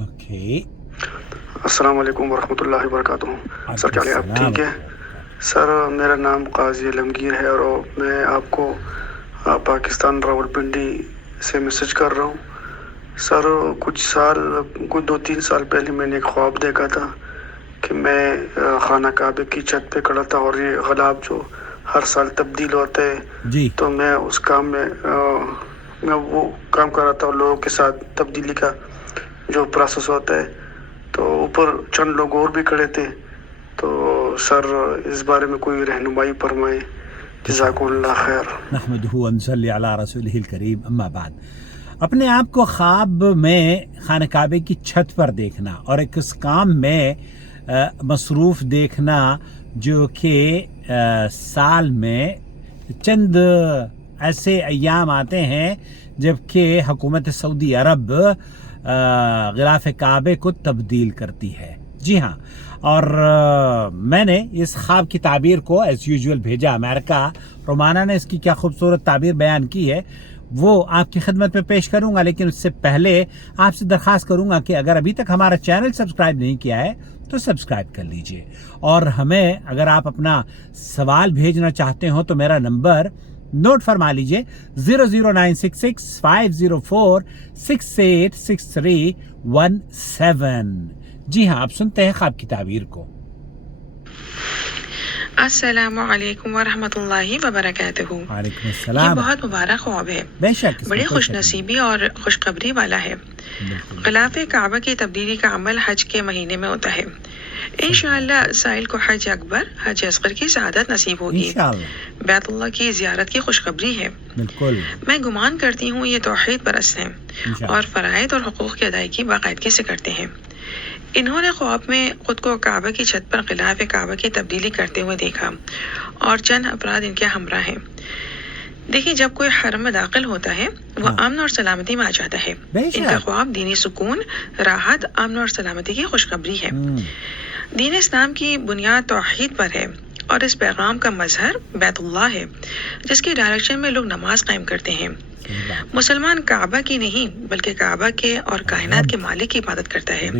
Okay. السلام علیکم ورحمۃ اللہ وبرکاتہ. سر کیا حال ہے؟ آپ ٹھیک ہے؟ سر میرا نام قاضی علمگیر ہے اور میں آپ کو پاکستان راولپنڈی سے میسج کر رہا ہوں. سر کچھ 2-3 سال پہلے میں نے ایک خواب دیکھا تھا کہ میں خانہ کعبے کی چھت پہ کھڑا تھا اور یہ غلاب جو ہر سال تبدیل ہوتا ہے جی. تو میں اس کام میں وہ کام کر رہا تھا اور لوگوں کے ساتھ تبدیلی کا جو پروسیس ہوتا ہے. تو اوپر چند لوگ اور بھی کھڑے تھے. تو سر اس بارے میں کوئی رہنمائی فرمائیں. جزاکم اللہ خیر. نحمدہ ونصلی علی رسولہ الکریم. اما بعد، اپنے آپ کو خواب میں خانہ کعبے کی چھت پر دیکھنا اور ایک اس کام میں مصروف دیکھنا جو کہ سال میں چند ایسے ایام آتے ہیں جب کہ حکومت سعودی عرب غلاف کعبے کو تبدیل کرتی ہے. جی ہاں، اور میں نے اس خواب کی تعبیر کو ایز یوزول بھیجا امریکہ. رومانہ نے اس کی کیا خوبصورت تعبیر بیان کی ہے وہ آپ کی خدمت میں پیش کروں گا، لیکن اس سے پہلے آپ سے درخواست کروں گا کہ اگر ابھی تک ہمارا چینل سبسکرائب نہیں کیا ہے تو سبسکرائب کر لیجئے. اور ہمیں اگر آپ اپنا سوال بھیجنا چاہتے ہو تو میرا نمبر نوٹ فرما لیجئے 0096650468637. جی ہاں، آپ سنتے ہیں خواب کی تعبیر کو. السلام علیکم ورحمۃ اللہ وبرکاتہ. وعلیکم یہ السلام. بہت مبارک خواب ہے، بے شک بڑی خوش نصیبی اور خوشخبری والا ہے. غلاف کعبہ کی تبدیلی کا عمل حج کے مہینے میں ہوتا ہے. انشاءاللہ سائل کو حج اکبر حج اصغر کی سعادت نصیب ہوگی. انشاءاللہ. بیت اللہ کی زیارت کی خوشخبری ہے. بالکل. میں گمان کرتی ہوں یہ توحید پرست ہیں اور فرائض اور حقوق کی ادائیگی باقاعدگی سے کرتے ہیں. انہوں نے خواب میں خود کو کعبہ کی چھت پر غلاف کعبہ کی تبدیلی کرتے ہوئے دیکھا اور چند افراد ان کے ہمراہ ہیں. دیکھیں، جب کوئی حرم میں داخل ہوتا ہے وہ امن اور سلامتی میں آ جاتا ہے. ان کا خواب دینی سکون، راحت، امن اور سلامتی کی خوشخبری ہے. دین اسلام کی بنیاد توحید پر ہے اور اس پیغام کا مظہر بیت اللہ ہے جس کی ڈائریکشن میں لوگ نماز قائم کرتے ہیں. مسلمان کعبہ کی نہیں بلکہ کعبہ کے اور کائنات کے مالک کی عبادت کرتا ہے.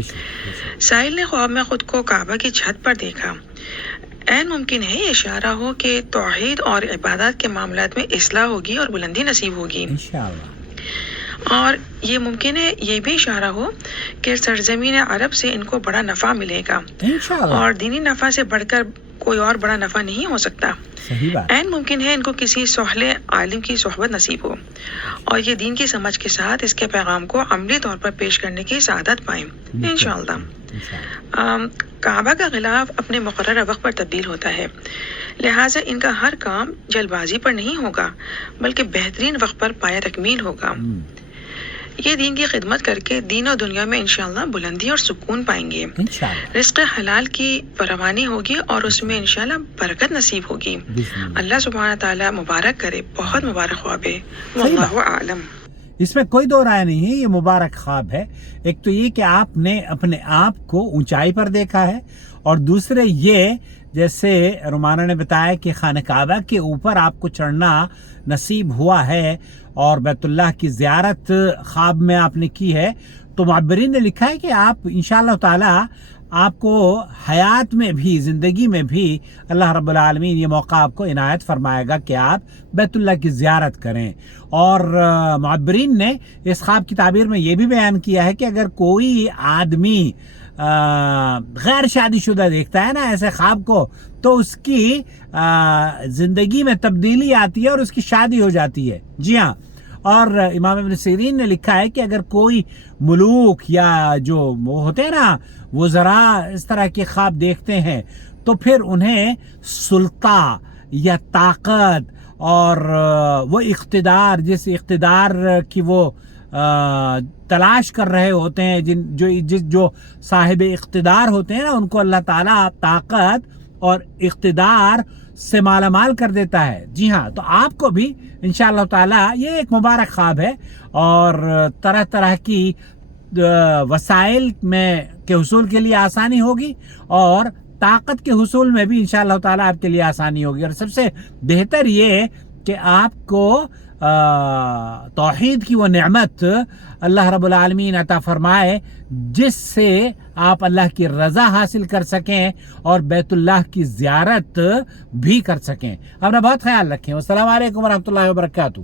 سائل نے خواب میں خود کو کعبہ کی چھت پر دیکھا. عین ممکن ہے یہ اشارہ ہو کہ توحید اور عبادات کے معاملات میں اصلاح ہوگی اور بلندی نصیب ہوگی. اور یہ ممکن ہے یہ بھی اشارہ ہو کہ سرزمین عرب سے ان کو بڑا نفع ملے گا اور دینی نفع سے بڑھ کر کوئی اور بڑا نفع نہیں ہو سکتا. عین ممکن ہے ان کو کسی صالح عالم کی صحبت نصیب ہو اور یہ دین کی سمجھ کے ساتھ اس کے پیغام کو عملی طور پر پیش کرنے کی سعادت پائیں انشاءاللہ. کعبہ کا غلاف اپنے مقررہ وقت پر تبدیل ہوتا ہے، لہٰذا ان کا ہر کام جلد بازی پر نہیں ہوگا بلکہ بہترین وقت پر پایا تکمیل ہوگا. یہ دین کی خدمت کر کے دین و دنیا میں انشاءاللہ بلندی اور سکون پائیں گے. رزق حلال کی فراوانی ہوگی اور اس میں انشاءاللہ برکت نصیب ہوگی. اللہ سبحانہ تعالیٰ مبارک کرے. بہت مبارک خواب ہے، واللہ اعلم. اس میں کوئی دو رائے نہیں ہے، یہ مبارک خواب ہے. ایک تو یہ کہ آپ نے اپنے آپ کو اونچائی پر دیکھا ہے، اور دوسرے یہ جیسے رومانہ نے بتایا کہ خانہ کعبہ کے اوپر آپ کو چڑھنا نصیب ہوا ہے اور بیت اللہ کی زیارت خواب میں آپ نے کی ہے. تو معبرین نے لکھا ہے کہ آپ انشاءاللہ تعالی آپ کو حیات میں بھی، زندگی میں بھی اللہ رب العالمین یہ موقع آپ کو عنایت فرمائے گا کہ آپ بیت اللہ کی زیارت کریں. اور معبرین نے اس خواب کی تعبیر میں یہ بھی بیان کیا ہے کہ اگر کوئی آدمی غیر شادی شدہ دیکھتا ہے نا ایسے خواب کو تو اس کی زندگی میں تبدیلی آتی ہے اور اس کی شادی ہو جاتی ہے. جی ہاں. اور امام ابن سیرین نے لکھا ہے کہ اگر کوئی ملوک یا جو وہ ہوتے ہیں نا وزراء اس طرح کے خواب دیکھتے ہیں تو پھر انہیں سلطہ یا طاقت اور وہ اقتدار، جس اقتدار کی وہ تلاش کر رہے ہوتے ہیں، جو صاحب اقتدار ہوتے ہیں نا ان کو اللہ تعالیٰ طاقت اور اقتدار سے مالا مال کر دیتا ہے. جی ہاں. تو آپ کو بھی انشاءاللہ تعالیٰ یہ ایک مبارک خواب ہے اور طرح طرح کی وسائل میں کے حصول کے لیے آسانی ہوگی اور طاقت کے حصول میں بھی انشاءاللہ تعالیٰ آپ کے لیے آسانی ہوگی. اور سب سے بہتر یہ کہ آپ کو توحید کی وہ نعمت اللہ رب العالمین عطا فرمائے جس سے آپ اللہ کی رضا حاصل کر سکیں اور بیت اللہ کی زیارت بھی کر سکیں. اپنا بہت خیال رکھیں. السلام علیکم ورحمۃ اللہ وبرکاتہ.